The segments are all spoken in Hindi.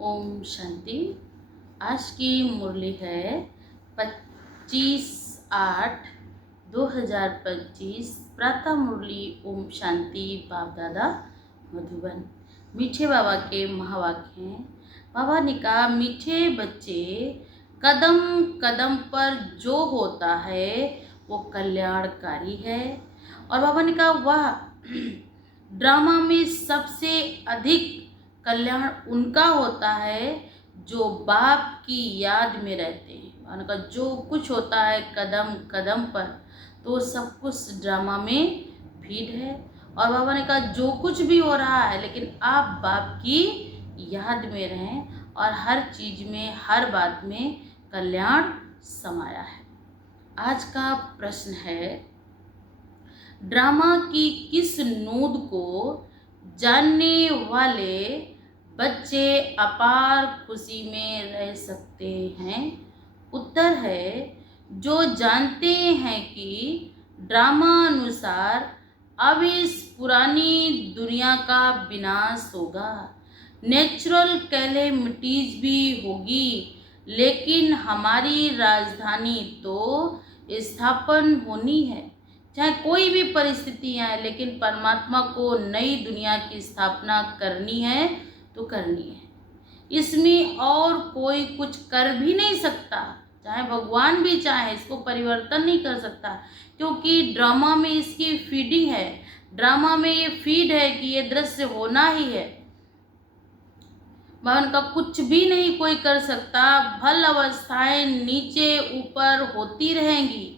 ओम शांति। आज की मुरली है 25/8/2025। प्रातः मुरली ओम शांति बाप दादा मधुबन। मीठे बाबा के महावाक्य हैं। बाबा ने कहा, मीठे बच्चे, कदम कदम पर जो होता है वो कल्याणकारी है। और बाबा ने कहा, वाह, ड्रामा में सबसे अधिक कल्याण उनका होता है जो बाप की याद में रहते हैं। उनका जो कुछ होता है कदम कदम पर, तो सब कुछ ड्रामा में फीड है। और बाबा ने कहा, जो कुछ भी हो रहा है लेकिन आप बाप की याद में रहें और हर चीज में, हर बात में कल्याण समाया है। आज का प्रश्न है, ड्रामा की किस नोद को जानने वाले बच्चे अपार खुशी में रह सकते हैं? उत्तर है, जो जानते हैं कि ड्रामा अनुसार अब इस पुरानी दुनिया का विनाश होगा, नेचुरल कैलेमिटीज भी होगी, लेकिन हमारी राजधानी तो स्थापन होनी है। चाहे कोई भी परिस्थिति आए, लेकिन परमात्मा को नई दुनिया की स्थापना करनी है तो करनी है। इसमें और कोई कुछ कर भी नहीं सकता, चाहे भगवान भी चाहे इसको परिवर्तन नहीं कर सकता, क्योंकि ड्रामा में इसकी फीडिंग है। ड्रामा में ये फीड है कि ये दृश्य होना ही है। भवन का कुछ भी नहीं कोई कर सकता। भल अवस्थाएं नीचे ऊपर होती रहेंगी,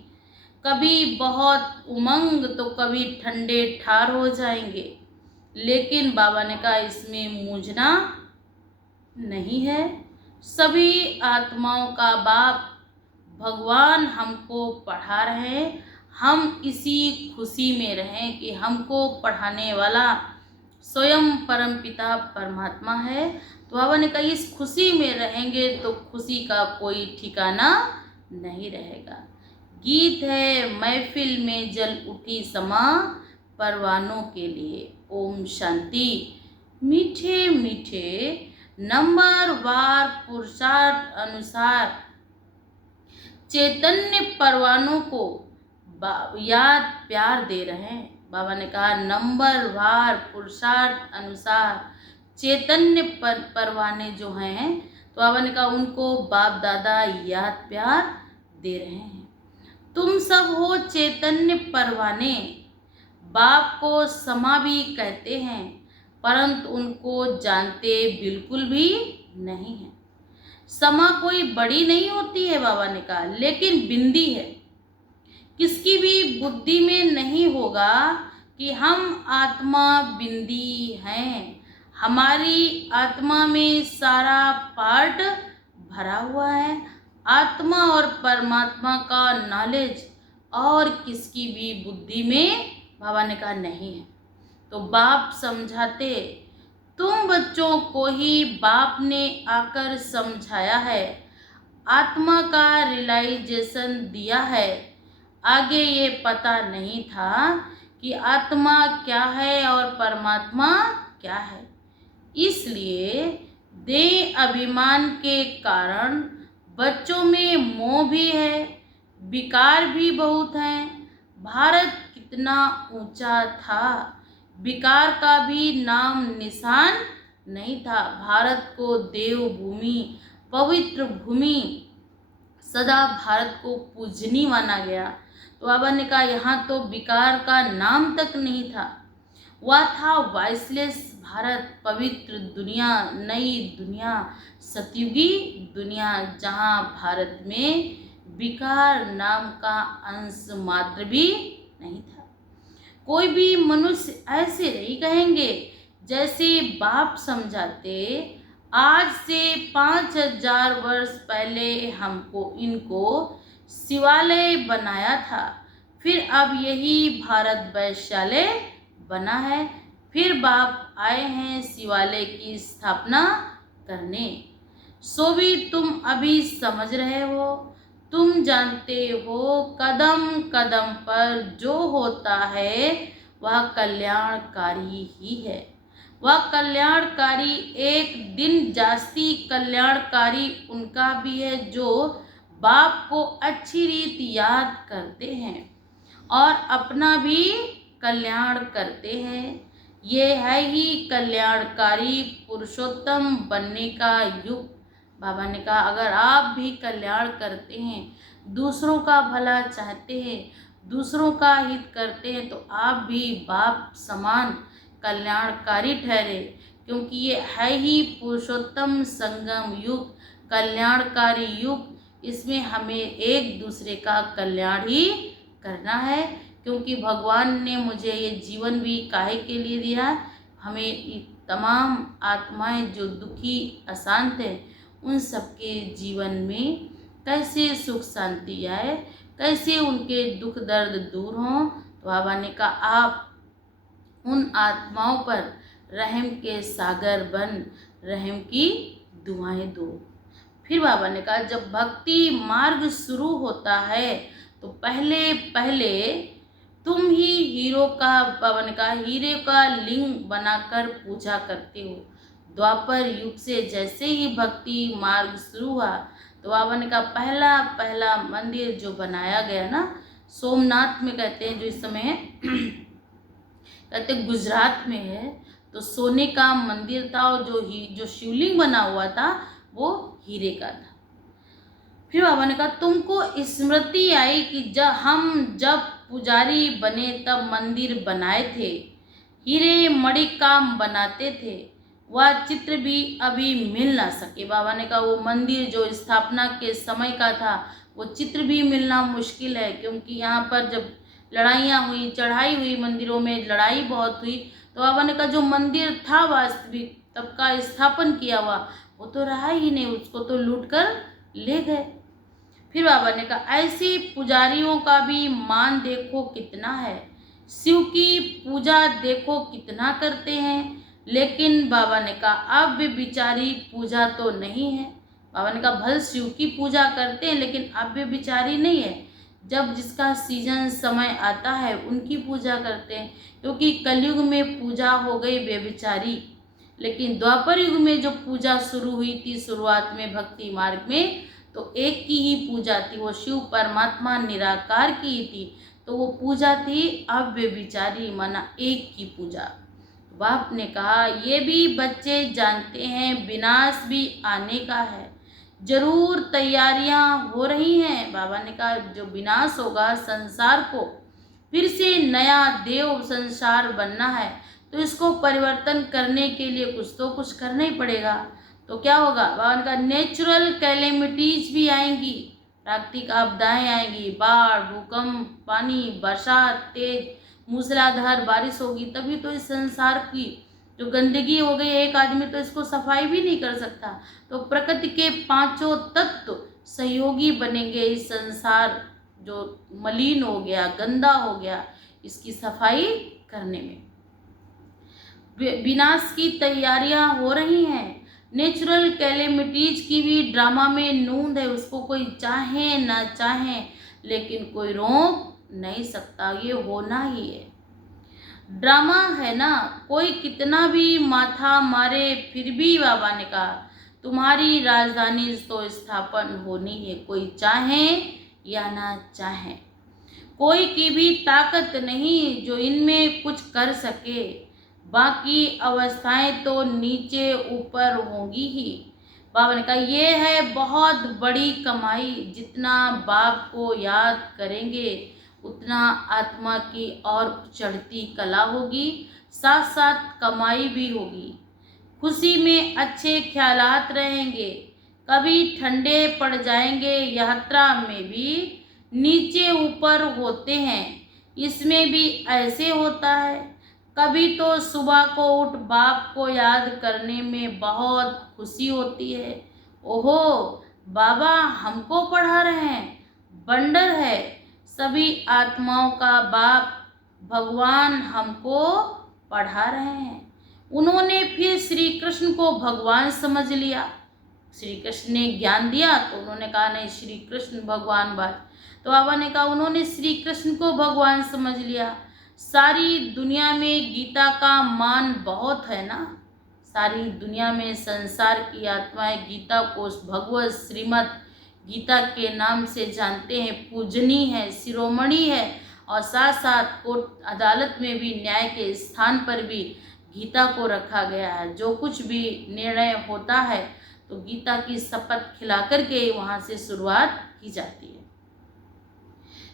कभी बहुत उमंग तो कभी ठंडे ठार हो जाएंगे, लेकिन बाबा ने कहा इसमें मूझना नहीं है। सभी आत्माओं का बाप भगवान हमको पढ़ा रहे हैं। हम इसी खुशी में रहें कि हमको पढ़ाने वाला स्वयं परमपिता परमात्मा है। तो बाबा ने कहा, इस खुशी में रहेंगे तो खुशी का कोई ठिकाना नहीं रहेगा। गीत है, महफिल में जल उठी समा परवानों के लिए। ओम शांति। मीठे मीठे नंबर वार पुरुषार्थ अनुसार चैतन्य परवानों को याद प्यार दे रहे हैं। बाबा ने कहा, नंबर वार पुरुषार्थ अनुसार चैतन्य परवाने जो हैं, तो बाबा ने कहा उनको बाप दादा याद प्यार दे रहे हैं। तुम सब हो चैतन्य परवाने। बाप को समा भी कहते हैं, परंतु उनको जानते बिल्कुल भी नहीं है। समा कोई बड़ी नहीं होती है बाबा ने कहा, लेकिन बिंदी है। किसकी भी बुद्धि में नहीं होगा कि हम आत्मा बिंदी हैं। हमारी आत्मा में सारा पार्ट भरा हुआ है। आत्मा और परमात्मा का नॉलेज और किसकी भी बुद्धि में बाबा ने कहा नहीं है। तो बाप समझाते, तुम बच्चों को ही बाप ने आकर समझाया है, आत्मा का रियलाइजेशन दिया है। आगे ये पता नहीं था कि आत्मा क्या है और परमात्मा क्या है। इसलिए देह अभिमान के कारण बच्चों में मोह भी है, विकार भी बहुत हैं। भारत कितना ऊंचा था, विकार का भी नाम निशान नहीं था। भारत को देवभूमि, पवित्र भूमि, सदा भारत को पूजनीय माना गया। तो बाबा ने कहा, यहाँ तो विकार का नाम तक नहीं था। वह था वाइसलेस भारत, पवित्र दुनिया, नई दुनिया, सतयुगी दुनिया, जहाँ भारत में विकार नाम का अंश मात्र भी नहीं था। कोई भी मनुष्य ऐसे नहीं कहेंगे जैसे बाप समझाते, आज से 5000 वर्ष पहले हमको इनको शिवालय बनाया था, फिर अब यही भारत वैश्यालय बना है। फिर बाप आए हैं शिवालय की स्थापना करने। सो भी तुम अभी समझ रहे हो, तुम जानते हो कदम कदम पर जो होता है वह कल्याणकारी ही है। वह कल्याणकारी एक दिन जास्ती कल्याणकारी उनका भी है जो बाप को अच्छी रीत याद करते हैं और अपना भी कल्याण करते हैं। ये है ही कल्याणकारी पुरुषोत्तम बनने का युग। बाबा ने कहा अगर आप भी कल्याण करते हैं, दूसरों का भला चाहते हैं, दूसरों का हित करते हैं, तो आप भी बाप समान कल्याणकारी ठहरे, क्योंकि ये है ही पुरुषोत्तम संगम युग, कल्याणकारी युग। इसमें हमें एक दूसरे का कल्याण ही करना है, क्योंकि भगवान ने मुझे ये जीवन भी काहे के लिए दिया है, हमें तमाम आत्माएं जो दुखी अशांत है उन सबके जीवन में कैसे सुख शांति आए, कैसे उनके दुख दर्द दूर हों। तो बाबा ने कहा आप उन आत्माओं पर रहम के सागर बन रहम की दुआएं दो। फिर बाबा ने कहा जब भक्ति मार्ग शुरू होता है तो पहले पहले तुम ही हीरो का, बाबा ने कहा हीरे का लिंग बनाकर पूजा करते हो। द्वापर युग से जैसे ही भक्ति मार्ग शुरू हुआ तो बाबा ने कहा पहला पहला मंदिर जो बनाया गया ना, सोमनाथ में कहते हैं, जो इस समय है कहते गुजरात में है, तो सोने का मंदिर था और जो शिवलिंग बना हुआ था वो हीरे का था। फिर बाबा ने कहा तुमको स्मृति आई कि जब पुजारी बने तब मंदिर बनाए थे, हीरे मणि काम बनाते थे, वह चित्र भी अभी मिल ना सके। बाबा ने कहा वो मंदिर जो स्थापना के समय का था वो चित्र भी मिलना मुश्किल है, क्योंकि यहाँ पर जब लड़ाइयाँ हुई, चढ़ाई हुई, मंदिरों में लड़ाई बहुत हुई, तो बाबा ने कहा जो मंदिर था वास्तविक तब का स्थापन किया हुआ वो तो रहा ही नहीं, उसको तो लूट कर ले गए। फिर बाबा ने कहा ऐसे पुजारियों का भी मान देखो कितना है, शिव की पूजा देखो कितना करते हैं, लेकिन बाबा ने कहा अब भी बिचारी पूजा तो नहीं है। बाबा ने कहा भल शिव की पूजा करते हैं लेकिन अब भी बिचारी नहीं है। जब जिसका सीजन समय आता है उनकी पूजा करते हैं, क्योंकि कलयुग में पूजा हो गई बेबिचारी, लेकिन द्वापर युग में जो पूजा शुरू हुई थी शुरुआत में भक्ति मार्ग में, तो एक की ही पूजा थी, वो शिव परमात्मा निराकार की ही थी, तो वो पूजा थी अब बेबिचारी माना एक की पूजा। बाप ने कहा ये भी बच्चे जानते हैं विनाश भी आने का है, जरूर तैयारियां हो रही हैं। बाबा ने कहा जो विनाश होगा संसार को फिर से नया देव संसार बनना है, तो इसको परिवर्तन करने के लिए कुछ तो कुछ करना ही पड़ेगा। तो क्या होगा, बाबा ने कहा नेचुरल कैलेमिटीज भी आएंगी, प्राकृतिक आपदाएं आएंगी, बाढ़, भूकंप, पानी, बरसात, तेज मूसलाधार बारिश होगी, तभी तो इस संसार की जो गंदगी हो गई, एक आदमी तो इसको सफाई भी नहीं कर सकता, तो प्रकृति के पांचों तत्व सहयोगी बनेंगे इस संसार जो मलिन हो गया, गंदा हो गया, इसकी सफाई करने में। विनाश की तैयारियां हो रही हैं, नेचुरल कैलेमिटीज की भी ड्रामा में नूंद है, उसको कोई चाहे ना चाहे लेकिन कोई रोक नहीं सकता, ये होना ही है। ड्रामा है ना, कोई कितना भी माथा मारे फिर भी बाबा ने कहा तुम्हारी राजधानी तो स्थापन होनी है, कोई चाहे या ना चाहे, कोई की भी ताकत नहीं जो इनमें कुछ कर सके, बाकी अवस्थाएं तो नीचे ऊपर होंगी ही। बाबा ने कहा ये है बहुत बड़ी कमाई, जितना बाप को याद करेंगे उतना आत्मा की और चढ़ती कला होगी, साथ साथ कमाई भी होगी, खुशी में अच्छे ख्यालात रहेंगे, कभी ठंडे पड़ जाएंगे, यात्रा में भी नीचे ऊपर होते हैं, इसमें भी ऐसे होता है, कभी तो सुबह को उठ बाप को याद करने में बहुत खुशी होती है, ओहो बाबा हमको पढ़ा रहे हैं, बंडर है सभी आत्माओं का बाप भगवान हमको पढ़ा रहे हैं। उन्होंने फिर श्री कृष्ण को भगवान समझ लिया, श्री कृष्ण ने ज्ञान दिया तो उन्होंने कहा नहीं श्री कृष्ण भगवान बात, तो बाबा ने कहा उन्होंने श्री कृष्ण को भगवान समझ लिया, सारी दुनिया में गीता का मान बहुत है ना। सारी दुनिया में संसार की आत्माएं गीता को भगवत श्रीमद् गीता के नाम से जानते हैं, पूजनीय है, शिरोमणि है, और साथ साथ कोर्ट अदालत में भी न्याय के स्थान पर भी गीता को रखा गया है। जो कुछ भी निर्णय होता है तो गीता की शपथ खिला करके वहाँ से शुरुआत की जाती है।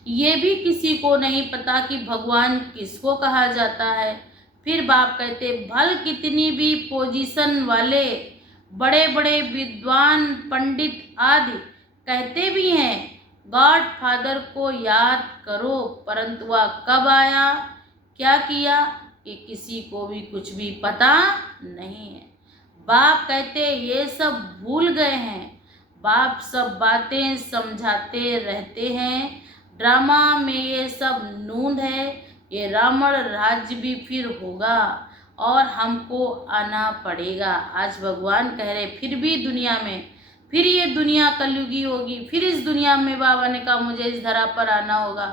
ये भी किसी को नहीं पता कि भगवान किसको कहा जाता है। फिर बाप कहते भल कितनी भी पोजीशन वाले बड़े बड़े विद्वान पंडित आदि कहते भी हैं गॉड फादर को याद करो, परंतु वह कब आया, क्या किया, ये किसी को भी कुछ भी पता नहीं है। बाप कहते ये सब भूल गए हैं। बाप सब बातें समझाते रहते हैं। ड्रामा में ये सब नूंद है। ये रावण राज्य भी फिर होगा और हमको आना पड़ेगा। आज भगवान कह रहे फिर भी दुनिया में, फिर ये दुनिया कलयुगी होगी। फिर इस दुनिया में बाबा ने कहा मुझे इस धरा पर आना होगा।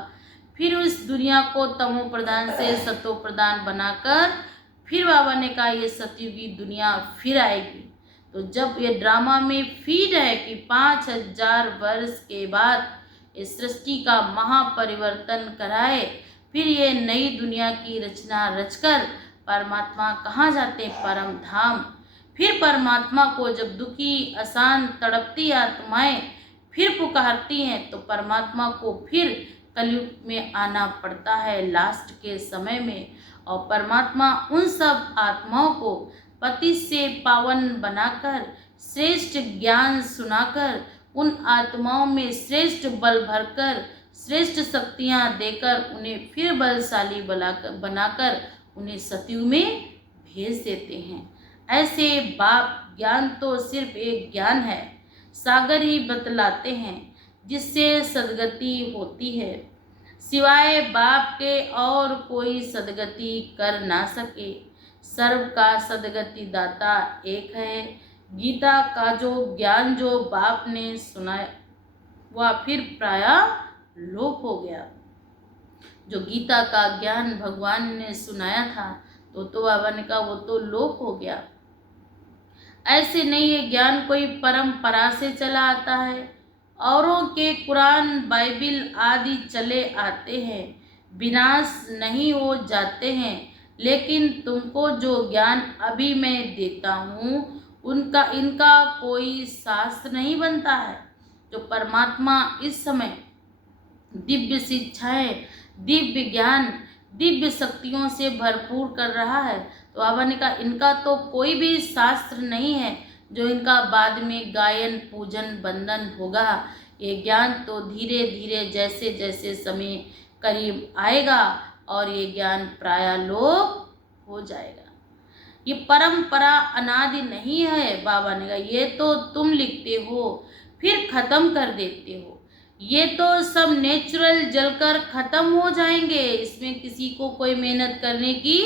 फिर उस दुनिया को तमो प्रधान से सतो प्रधान बनाकर फिर बाबा ने कहा ये सतयुगी दुनिया फिर आएगी। तो जब ये ड्रामा में फीड है कि 5000 वर्ष के बाद इस सृष्टि का महापरिवर्तन कराए, फिर ये नई दुनिया की रचना रचकर परमात्मा कहाँ जाते, परम धाम। फिर परमात्मा को जब दुखी अशांत तड़पती आत्माएं फिर पुकारती हैं तो परमात्मा को फिर कलयुग में आना पड़ता है लास्ट के समय में। और परमात्मा उन सब आत्माओं को पति से पावन बनाकर श्रेष्ठ ज्ञान सुनाकर उन आत्माओं में श्रेष्ठ बल भरकर श्रेष्ठ शक्तियाँ देकर उन्हें फिर बलशाली बनाकर उन्हें सतयुग में भेज देते हैं। ऐसे बाप ज्ञान तो सिर्फ एक ज्ञान है, सागर ही बतलाते हैं जिससे सदगति होती है। सिवाय बाप के और कोई सदगति कर ना सके। सर्व का सदगति दाता एक है। गीता का जो ज्ञान जो बाप ने सुनाया वह फिर प्रायः लोप हो गया। जो गीता का ज्ञान भगवान ने सुनाया था तो बाबा ने कहा वो तो लोप हो गया। ऐसे नहीं, ये ज्ञान कोई परंपरा से चला आता है। औरों के कुरान बाइबिल आदि चले आते हैं, विनाश नहीं हो जाते हैं, लेकिन तुमको जो ज्ञान अभी मैं देता हूँ इनका कोई शास्त्र नहीं बनता है। जो परमात्मा इस समय दिव्य शिक्षाएं, दिव्य ज्ञान, दिव्य शक्तियों से भरपूर कर रहा है, तो बाबा ने कहा इनका तो कोई भी शास्त्र नहीं है जो इनका बाद में गायन पूजन बंधन होगा। ये ज्ञान तो धीरे धीरे जैसे जैसे समय करीब आएगा और ये ज्ञान प्रायः लोप हो जाएगा। ये परंपरा अनादि नहीं है। बाबा ने कहा ये तो तुम लिखते हो फिर खत्म कर देते हो। ये तो सब नेचुरल जलकर खत्म हो जाएंगे, इसमें किसी को कोई मेहनत करने की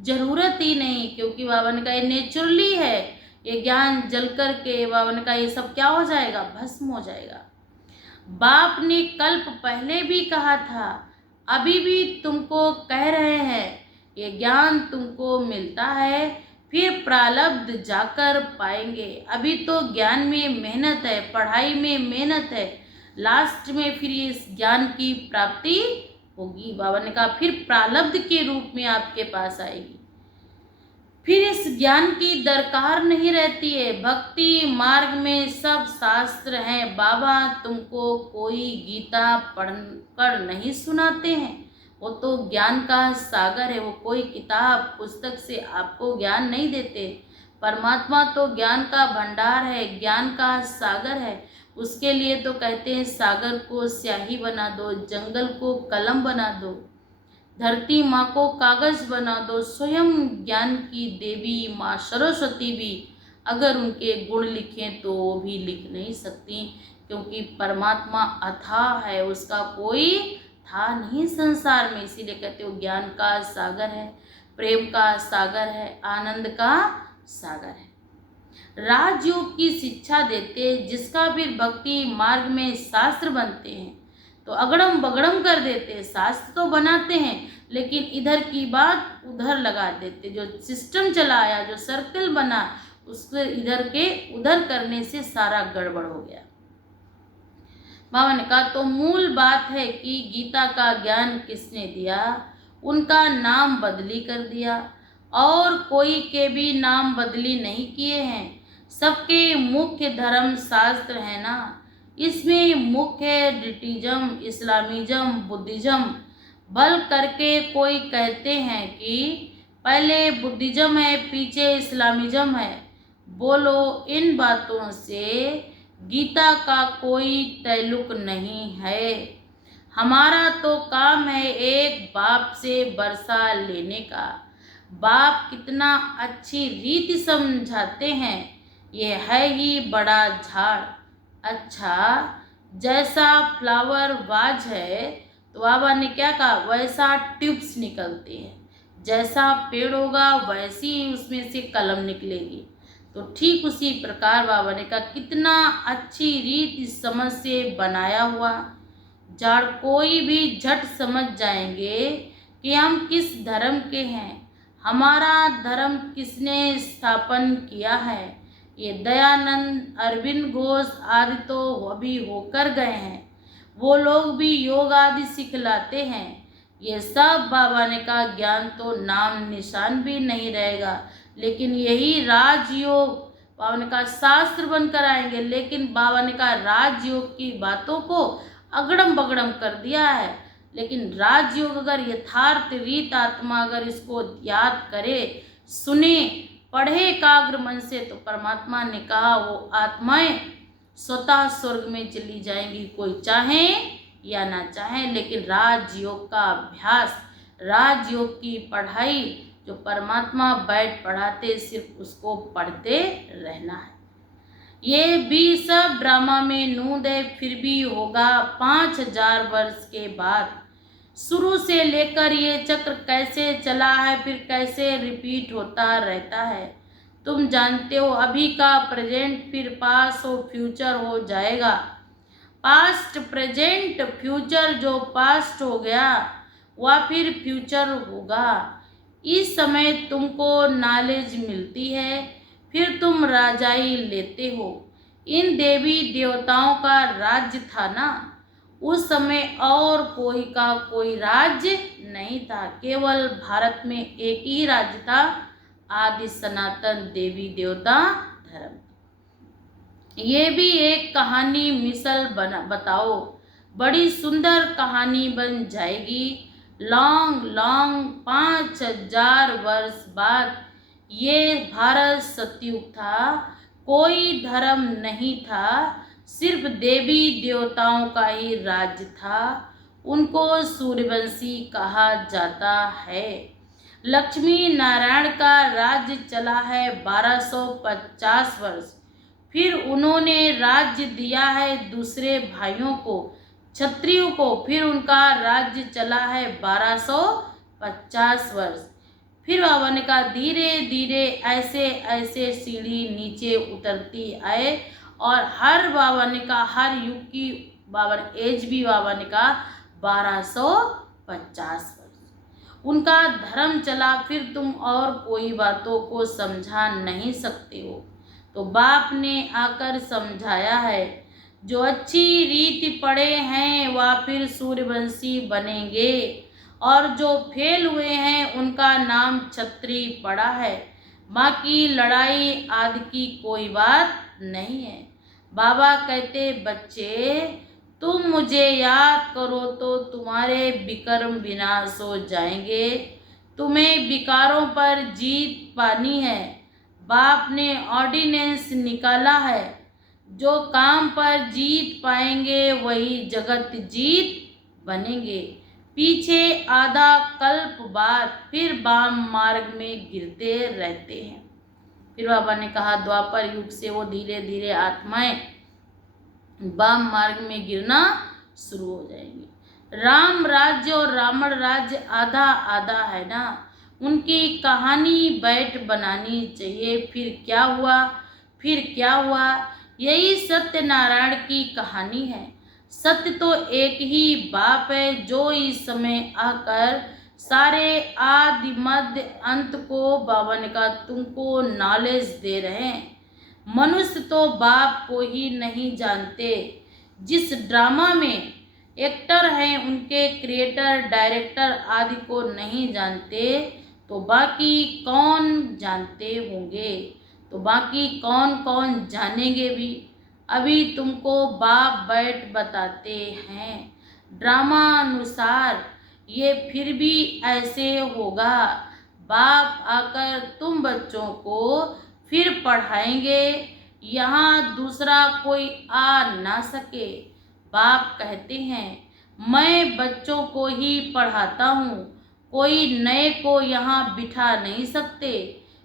जरूरत ही नहीं, क्योंकि बाबा ने कहा ये नेचुरली है। ये ज्ञान जल कर के बाबा ने कहा ये सब क्या हो जाएगा, भस्म हो जाएगा। बाप ने कल्प पहले भी कहा था, अभी भी तुमको कह रहे हैं, ये ज्ञान तुमको मिलता है फिर प्रारब्ध जाकर पाएंगे। अभी तो ज्ञान में मेहनत है, पढ़ाई में मेहनत है, लास्ट में फिर इस ज्ञान की प्राप्ति होगी। बाबा ने कहा फिर प्रारब्ध के रूप में आपके पास आएगी, फिर इस ज्ञान की दरकार नहीं रहती है। भक्ति मार्ग में सब शास्त्र हैं। बाबा तुमको कोई गीता पढ़कर नहीं सुनाते हैं, वो तो ज्ञान का सागर है। वो कोई किताब पुस्तक से आपको ज्ञान नहीं देते। परमात्मा तो ज्ञान का भंडार है, ज्ञान का सागर है। उसके लिए तो कहते हैं सागर को स्याही बना दो, जंगल को कलम बना दो, धरती माँ को कागज बना दो। स्वयं ज्ञान की देवी माँ सरस्वती भी अगर उनके गुण लिखें तो वो भी लिख नहीं सकती, क्योंकि परमात्मा अथाह है, उसका कोई था नहीं संसार में। इसीलिए कहते हो ज्ञान का सागर है, प्रेम का सागर है, आनंद का सागर है। राजयोग की शिक्षा देते जिसका भी भक्ति मार्ग में शास्त्र बनते हैं, तो अगड़म बगड़म कर देते हैं। शास्त्र तो बनाते हैं लेकिन इधर की बात उधर लगा देते। जो सिस्टम चलाया, जो सर्कल बना, उसको इधर के उधर करने से सारा गड़बड़ हो गया। बाबा ने कहा तो मूल बात है कि गीता का ज्ञान किसने दिया, उनका नाम बदली कर दिया और कोई के भी नाम बदली नहीं किए हैं। सबके मुख्य धर्म शास्त्र है ना, इसमें मुख्य डिटिज्म, इस्लामिज्म, बुद्धिज्म। बल करके कोई कहते हैं कि पहले बुद्धिज्म है, पीछे इस्लामिज्म है। बोलो, इन बातों से गीता का कोई ताल्लुक नहीं है। हमारा तो काम है एक बाप से वर्षा लेने का। बाप कितना अच्छी रीति समझाते हैं, ये है ही बड़ा झाड़। अच्छा, जैसा फ्लावर वाज है तो बाबा ने क्या कहा, वैसा ट्यूब्स निकलती है। जैसा पेड़ होगा वैसी ही उसमें से कलम निकलेगी। तो ठीक उसी प्रकार बाबा ने कहा कितना अच्छी रीति समझ से बनाया हुआ झाड़, कोई भी झट समझ जाएंगे कि हम किस धर्म के हैं, हमारा धर्म किसने स्थापन किया है। ये दयानंद, अरविंद घोष आदि तो अभी होकर गए हैं, वो लोग भी योग आदि सिखलाते हैं। ये सब बाबा ने कहा ज्ञान तो नाम निशान भी नहीं रहेगा, लेकिन यही राजयोग बाबा ने कहा शास्त्र बनकर आएंगे। लेकिन बाबा ने कहा राजयोग की बातों को अगड़म बगड़म कर दिया है। लेकिन राजयोग अगर यथार्थ रीत आत्मा अगर इसको याद करे, सुने, पढ़े एकाग्र मन से, तो परमात्मा ने कहा वो आत्माएं स्वतः स्वर्ग में चली जाएंगी, कोई चाहे या ना चाहे। लेकिन राजयोग का अभ्यास, राजयोग की पढ़ाई जो परमात्मा बैठ पढ़ाते, सिर्फ उसको पढ़ते रहना है। ये भी सब ड्रामा में नूंद है, फिर भी होगा 5000 वर्ष के बाद। शुरू से लेकर ये चक्र कैसे चला है, फिर कैसे रिपीट होता रहता है। तुम जानते हो अभी का प्रेजेंट फिर पास हो फ्यूचर हो जाएगा। पास्ट प्रेजेंट फ्यूचर, जो पास्ट हो गया वह फिर फ्यूचर होगा। इस समय तुमको नॉलेज मिलती है, फिर तुम राजाई लेते हो। इन देवी देवताओं का राज्य था ना उस समय, और कोई का कोई राज्य नहीं था, केवल भारत में एक ही राज्य था, आदि सनातन देवी देवता धर्म। ये भी एक कहानी मिसल बताओ, बड़ी सुंदर कहानी बन जाएगी। लॉन्ग लॉन्ग 5000 वर्ष बाद ये भारत सतयुग था, कोई धर्म नहीं था, सिर्फ देवी देवताओं का ही राज्य था। उनको सूर्यवंशी कहा जाता है। लक्ष्मी नारायण का राज्य चला है 1250 वर्ष। फिर उन्होंने राज्य दिया है दूसरे भाइयों को, क्षत्रियों को, फिर उनका राज्य चला है 1250 वर्ष। फिर बाबा ने कहा धीरे धीरे ऐसे ऐसे सीढ़ी नीचे उतरती आए, और हर बाबा ने कहा हर युग की बाबा एज भी बाबा ने कहा 1250 वर्ष उनका धर्म चला। फिर तुम और कोई बातों को समझा नहीं सकते हो, तो बाप ने आकर समझाया है। जो अच्छी रीति पढ़े हैं वह फिर सूर्यवंशी बनेंगे, और जो फेल हुए हैं उनका नाम क्षत्रिय पड़ा है। बाकी लड़ाई आदि की कोई बात नहीं है। बाबा कहते बच्चे तुम मुझे याद करो तो तुम्हारे विकर्म विनाश हो जाएंगे। तुम्हें विकारों पर जीत पानी है। बाप ने ऑर्डिनेंस निकाला है, जो काम पर जीत पाएंगे वही जगत जीत बनेंगे। पीछे आधा कल्प बाद फिर वाम मार्ग में गिरते रहते हैं। फिर बाबा ने कहा द्वापर युग से वो धीरे धीरे आत्माएं वाम मार्ग में गिरना शुरू हो जाएंगी। राम राज्य और रावण राज्य आधा आधा है ना, उनकी कहानी बैठ बनानी चाहिए। फिर क्या हुआ, फिर क्या हुआ, यही सत्यनारायण की कहानी है। सत्य तो एक ही बाप है जो इस समय आकर सारे आदि मध्य अंत को बाबा ने कहा तुमको नॉलेज दे रहे हैं। मनुष्य तो बाप को ही नहीं जानते। जिस ड्रामा में एक्टर हैं उनके क्रिएटर डायरेक्टर आदि को नहीं जानते तो बाकी कौन जानते होंगे, तो बाकी कौन कौन जानेंगे भी। अभी तुमको बाप बैठ बताते हैं ड्रामा अनुसार, ये फिर भी ऐसे होगा। बाप आकर तुम बच्चों को फिर पढ़ाएंगे, यहाँ दूसरा कोई आ ना सके। बाप कहते हैं मैं बच्चों को ही पढ़ाता हूँ, कोई नए को यहाँ बिठा नहीं सकते।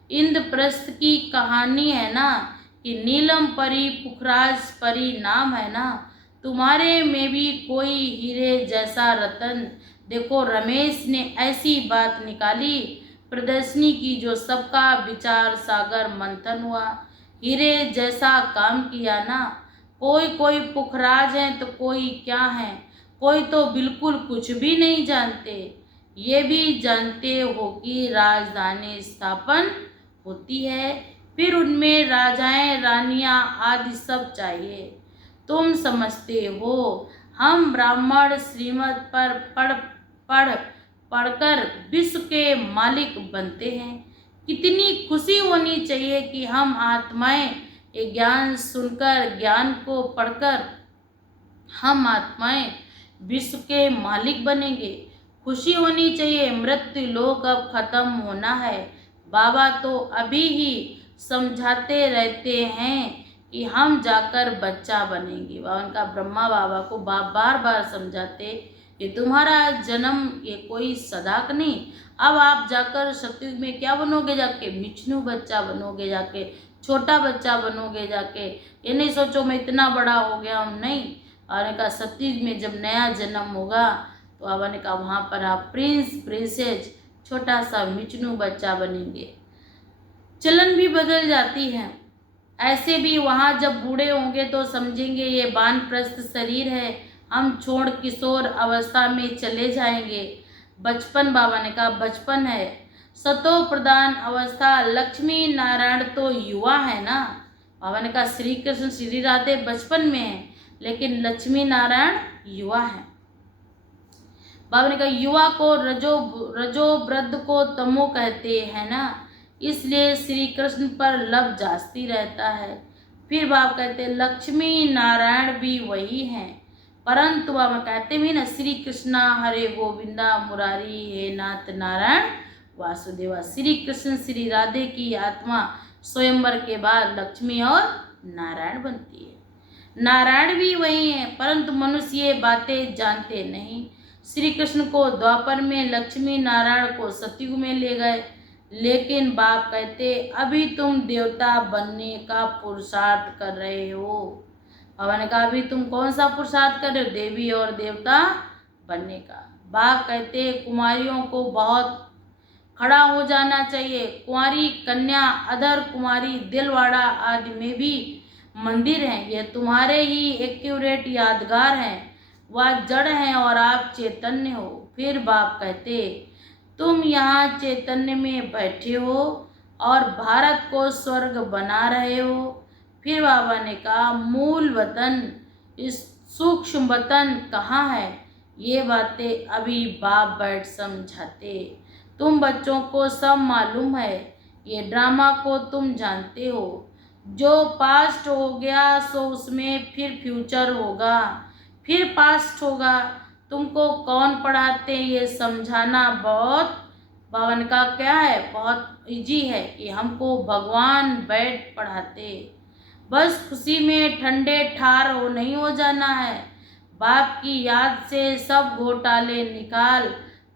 इंद्रप्रस्थ की कहानी है ना कि नीलम परी पुखराज परी नाम है ना, तुम्हारे में भी कोई हीरे जैसा रतन। देखो रमेश ने ऐसी बात निकाली प्रदर्शनी की जो सबका विचार सागर मंथन हुआ। हीरे जैसा काम किया ना। कोई कोई पुखराज हैं तो कोई क्या हैं, कोई तो बिल्कुल कुछ भी नहीं जानते। ये भी जानते हो कि राजधानी स्थापन होती है, फिर उनमें राजाएं रानियां आदि सब चाहिए। तुम समझते हो हम ब्राह्मण श्रीमत पर पढ़ पढ़कर विश्व के मालिक बनते हैं। कितनी खुशी होनी चाहिए कि हम आत्माएं ये ज्ञान सुनकर ज्ञान को पढ़कर हम आत्माएं विश्व के मालिक बनेंगे। खुशी होनी चाहिए, मृत्यु लोक अब खत्म होना है। बाबा तो अभी ही समझाते रहते हैं कि हम जाकर बच्चा बनेंगे। बाबा का ब्रह्मा बाबा को बार बार समझाते कि तुम्हारा जन्म ये कोई सदाक नहीं, अब आप जाकर सतयुग में क्या बनोगे, जाके मिचनू बच्चा बनोगे, जाके छोटा बच्चा बनोगे, जाके ये नहीं सोचो मैं इतना बड़ा हो गया हूँ, नहीं। बाबा ने कहा सतयुग में जब नया जन्म होगा तो बाबा ने कहा वहाँ पर आप प्रिंस प्रिंसेस छोटा सा मिचनू बच्चा बनेंगे। चलन भी बदल जाती है। ऐसे भी वहाँ जब बूढ़े होंगे तो समझेंगे ये वानप्रस्थ शरीर है, हम छोड़ किशोर अवस्था में चले जाएंगे। बचपन बाबा ने कहा बचपन है, सतो प्रधान अवस्था। लक्ष्मी नारायण तो युवा है ना। बाबा ने कहा श्री कृष्ण श्री राधे बचपन में है लेकिन लक्ष्मी नारायण युवा है। बाबा ने कहा युवा को रजो वृद्ध को तमो कहते हैं ना, इसलिए श्री कृष्ण पर लब जास्ती रहता है। फिर बाबा कहते लक्ष्मी नारायण भी वही हैं, परंतु बाबा कहते भी ना श्री कृष्णा हरे गोविंदा मुरारी हे नाथ नारायण वासुदेवा। श्री कृष्ण श्री राधे की आत्मा स्वयंवर के बाद लक्ष्मी और नारायण बनती है। नारायण भी वही है, परंतु मनुष्य ये बातें जानते नहीं। श्री कृष्ण को द्वापर में, लक्ष्मी नारायण को सतयुग में ले गए, लेकिन बाप कहते अभी तुम देवता बनने का पुरुषार्थ कर रहे हो। बाबा ने कहा अभी तुम कौन सा पुरुषार्थ कर रहे हो, देवी और देवता बनने का। बाप कहते कुमारियों को बहुत खड़ा हो जाना चाहिए। कुंवारी कन्या, अधर कुमारी, दिलवाड़ा आदि में भी मंदिर हैं, ये तुम्हारे ही एक्यूरेट यादगार हैं। वह जड़ हैं और आप चैतन्य हो। फिर बाप कहते तुम यहाँ चैतन्य में बैठे हो और भारत को स्वर्ग बना रहे हो। फिर बाबा ने कहा मूल वतन, इस सूक्ष्म वतन कहाँ है, ये बातें अभी बाप बैठ समझाते। तुम बच्चों को सब मालूम है, ये ड्रामा को तुम जानते हो। जो पास्ट हो गया सो उसमें फिर फ्यूचर होगा, फिर पास्ट होगा। तुमको कौन पढ़ाते ये समझाना बहुत बावन का क्या है, बहुत इजी है कि हमको भगवान बैठ पढ़ाते। बस खुशी में ठंडे ठार हो नहीं हो जाना है। बाप की याद से सब घोटाले निकाल।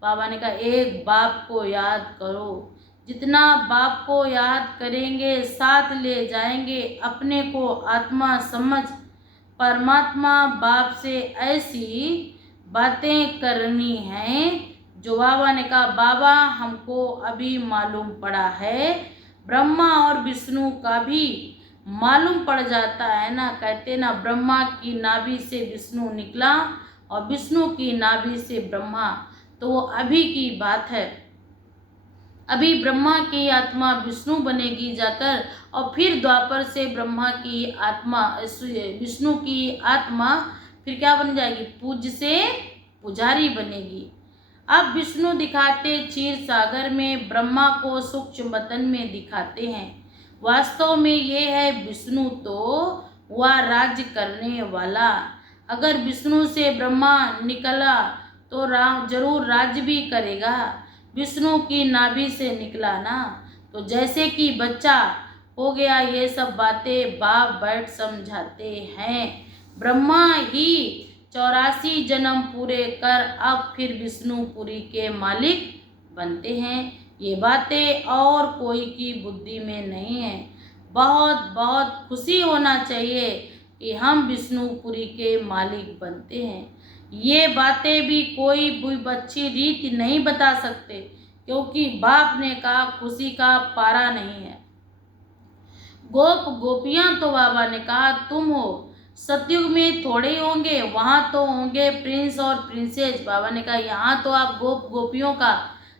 बाबा ने कहा एक बाप को याद करो, जितना बाप को याद करेंगे साथ ले जाएंगे अपने को आत्मा समझ। परमात्मा बाप से ऐसी बातें करनी हैं जो बाबा ने कहा बाबा हमको अभी मालूम पड़ा है। ब्रह्मा और विष्णु का भी मालूम पड़ जाता है ना। कहते ना, ब्रह्मा की नाभि से विष्णु निकला और विष्णु की नाभि से ब्रह्मा। तो वो अभी की बात है। अभी ब्रह्मा की आत्मा विष्णु बनेगी जाकर, और फिर द्वापर से ब्रह्मा की आत्मा, विष्णु की आत्मा फिर क्या बन जाएगी? पूज्य से पुजारी बनेगी। अब विष्णु दिखाते क्षीर सागर में, ब्रह्मा को सूक्ष्म बतन में दिखाते हैं। वास्तव में ये है विष्णु तो वह राज्य करने वाला। अगर विष्णु से ब्रह्मा निकला तो जरूर राज्य भी करेगा। विष्णु की नाभि से निकला ना, तो जैसे कि बच्चा हो गया। ये सब बातें बाप बैठ समझाते हैं। ब्रह्मा ही 84 जन्म पूरे कर अब फिर विष्णुपुरी के मालिक बनते हैं। ये बातें और कोई की बुद्धि में नहीं है। बहुत बहुत खुशी होना चाहिए कि हम विष्णुपुरी के मालिक बनते हैं। ये बातें भी कोई भी अच्छी रीति नहीं बता सकते, क्योंकि बाप ने कहा खुशी का पारा नहीं है। गोप गोपियां तो बाबा ने कहा तुम हो। सतयुग में थोड़े ही होंगे, वहां तो होंगे प्रिंस और प्रिंसेस। बाबा ने कहा यहाँ तो आप गोप गोपियों का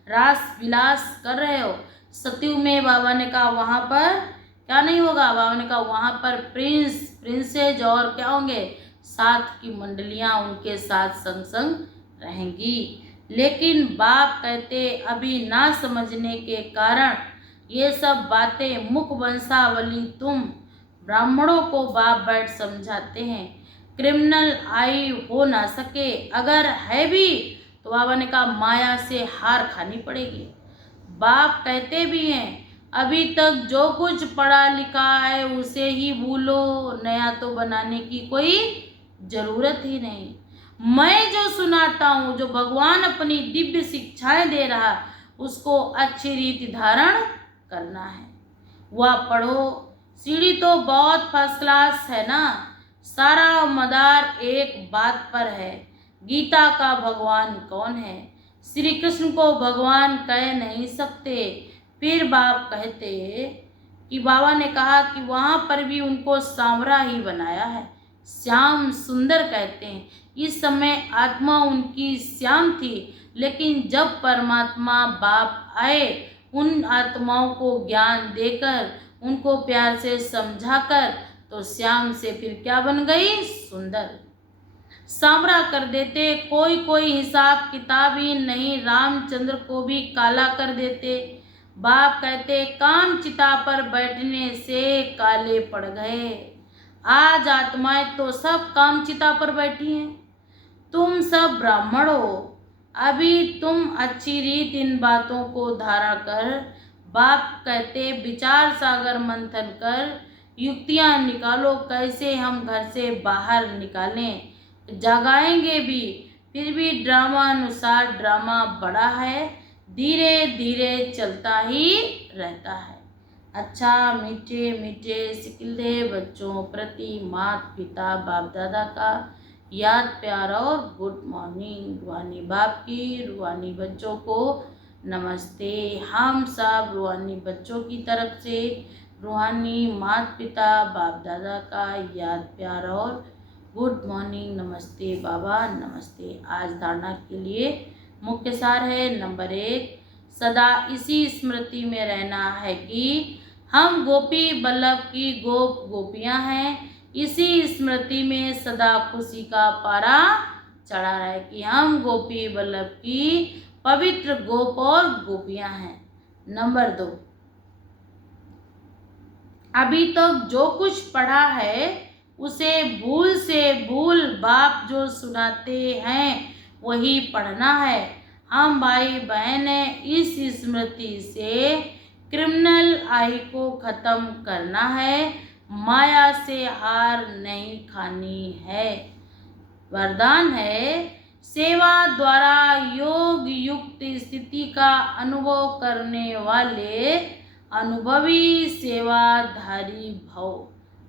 रास विलास कर रहे हो। सतयुग में बाबा ने कहा वहां पर क्या नहीं होगा? बाबा ने कहा वहां पर प्रिंस प्रिंसेस और क्या होंगे? साथ की मंडलियां उनके साथ संग संग रहेंगी। लेकिन बाप कहते अभी ना समझने के कारण ये सब बातें मुख वंशावली तुम ब्राह्मणों को बाप बैठ समझाते हैं। क्रिमिनल आई हो ना सके, अगर है भी तो बाबा ने कहा माया से हार खानी पड़ेगी। बाप कहते भी हैं अभी तक जो कुछ पढ़ा लिखा है उसे ही भूलो, नया तो बनाने की कोई जरूरत ही नहीं। मैं जो सुनाता हूँ, जो भगवान अपनी दिव्य शिक्षाएं दे रहा, उसको अच्छी रीति धारण करना है। वह पढ़ो। सीढ़ी तो बहुत फर्स्ट क्लास है ना। सारा मदार एक बात पर है, गीता का भगवान कौन है? श्री कृष्ण को भगवान कह नहीं सकते। फिर बाप कहते कि बाबा ने कहा कि वहाँ पर भी उनको सांवरा ही बनाया है, श्याम सुंदर कहते हैं। इस समय आत्मा उनकी श्याम थी, लेकिन जब परमात्मा बाप आए, उन आत्माओं को ज्ञान देकर, उनको प्यार से समझाकर, तो श्याम से फिर क्या बन गई? सुंदर। सांवरा कर देते। कोई कोई हिसाब किताब ही नहीं, रामचंद्र को भी काला कर देते। बाप कहते काम चिता पर बैठने से काले पड़ गए। आज आत्माएं तो सब काम चिता पर बैठी हैं। तुम सब ब्राह्मण हो। अभी तुम अच्छी रीत इन बातों को धारा कर, बाप कहते विचार सागर मंथन कर, युक्तियां निकालो कैसे हम घर से बाहर निकालें। जगाएंगे भी, फिर भी ड्रामा अनुसार ड्रामा बड़ा है, धीरे धीरे चलता ही रहता है। अच्छा मीठे मीठे सिकिल्दे बच्चों प्रति माता पिता बाप दादा का याद प्यार और गुड मॉर्निंग। रूहानी बाप की रूहानी बच्चों को नमस्ते। हम सब रूहानी बच्चों की तरफ से रूहानी माता पिता बाप दादा का याद प्यार और गुड मॉर्निंग। नमस्ते बाबा नमस्ते। आज धारणा के लिए मुख्य सार है नंबर 1, सदा इसी स्मृति में रहना है कि हम गोपी बल्लभ की गोप गोपियां हैं। इसी स्मृति में सदा खुशी का पारा चढ़ा है कि हम गोपी बल्लभ की पवित्र गोप और गोपियां हैं। नंबर 2, अभी तक जो कुछ पढ़ा है उसे भूल से भूल बाप जो सुनाते हैं वही पढ़ना है। हम भाई बहन हैं, इस स्मृति से क्रिमिनल आई को खत्म करना है, माया से हार नहीं खानी है। वरदान है सेवा द्वारा योग युक्त स्थिति का अनुभव करने वाले अनुभवी सेवाधारी भव।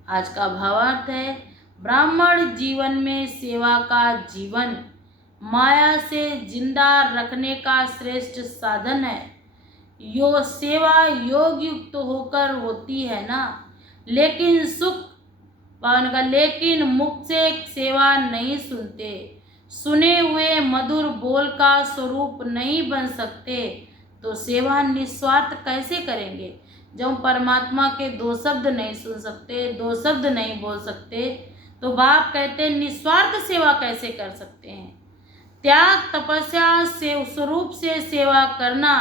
आज का भावार्थ है ब्राह्मण जीवन में सेवा का जीवन माया से जिंदा रखने का श्रेष्ठ साधन है। यो सेवा योग युक्त होकर होती है ना। लेकिन बाबा ने कहा लेकिन मुख से सेवा नहीं सुनते, सुने हुए मधुर बोल का स्वरूप नहीं बन सकते, तो सेवा निस्वार्थ कैसे करेंगे। जब हम परमात्मा के दो शब्द नहीं सुन सकते, दो शब्द नहीं बोल सकते, तो बाप कहते हैं निस्वार्थ सेवा कैसे कर सकते हैं। त्याग तपस्या से स्वरूप से सेवा करना,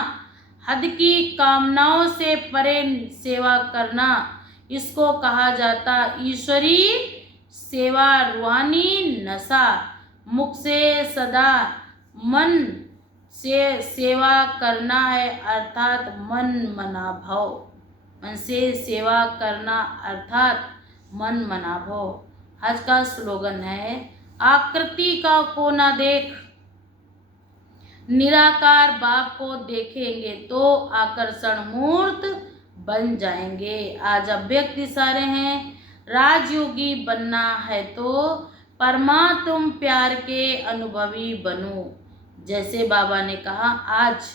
हद की कामनाओं से परे सेवा करना, इसको कहा जाता ईश्वरी सेवा। रूहानी नशा, मुख से सदा मन से सेवा करना है, अर्थात मन मना भाव। मन से सेवा करना अर्थात मन मना भाव। आज का स्लोगन है आकृति का को ना देख, निराकार बाप को देखेंगे तो आकर्षण मूर्त बन जाएंगे। आज अव्यक्त इशारे हैं, राजयोगी बनना है तो परमात्म प्यार के अनुभवी बनो। जैसे बाबा ने कहा आज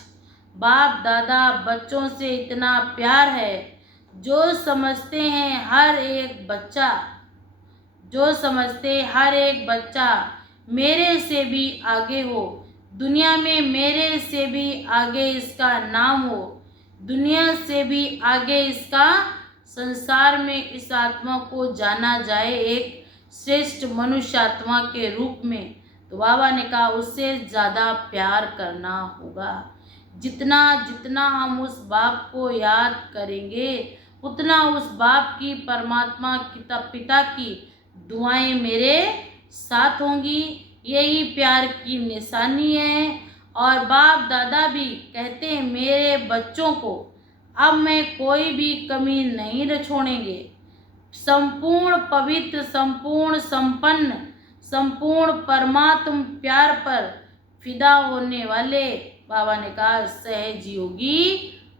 बाप दादा बच्चों से इतना प्यार है, जो समझते हैं हर एक बच्चा, जो समझते हर एक बच्चा मेरे से भी आगे हो, दुनिया में मेरे से भी आगे इसका नाम हो, दुनिया से भी आगे इसका संसार में इस आत्मा को जाना जाए एक श्रेष्ठ मनुष्य आत्मा के रूप में। तो बाबा ने कहा उससे ज़्यादा प्यार करना होगा। जितना जितना हम उस बाप को याद करेंगे, उतना उस बाप की परमात्मा पिता की दुआएं मेरे साथ होंगी। यही प्यार की निशानी है। और बाप दादा भी कहते हैं मेरे बच्चों को अब मैं कोई भी कमी नहीं छोड़ेंगे। संपूर्ण पवित्र, संपूर्ण संपन्न, संपूर्ण परमात्म प्यार पर फिदा होने वाले बाबा ने कहा सहयोगी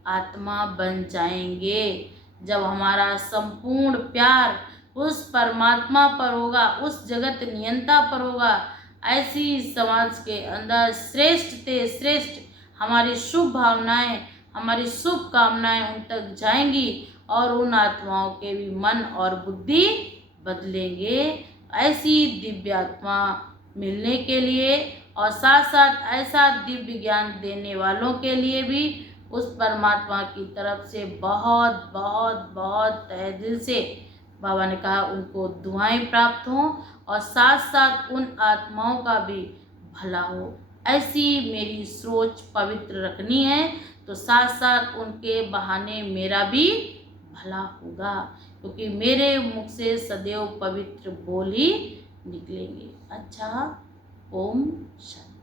आत्मा बन जाएंगे। जब हमारा संपूर्ण प्यार उस परमात्मा पर होगा, उस जगत नियंता पर होगा, ऐसी समाज के अंदर श्रेष्ठ से श्रेष्ठ हमारी शुभ भावनाएं, हमारी शुभ कामनाएं उन तक जाएंगी और उन आत्माओं के भी मन और बुद्धि बदलेंगे। ऐसी दिव्य आत्मा मिलने के लिए और साथ साथ ऐसा दिव्य ज्ञान देने वालों के लिए भी उस परमात्मा की तरफ से बहुत बहुत बहुत तहे दिल से बाबा ने कहा उनको दुआएं प्राप्त हों और साथ साथ उन आत्माओं का भी भला हो। ऐसी मेरी सोच पवित्र रखनी है, तो साथ साथ उनके बहाने मेरा भी भला होगा, क्योंकि मेरे मुख से सदैव पवित्र बोल ही निकलेंगे। अच्छा, ओम शांति।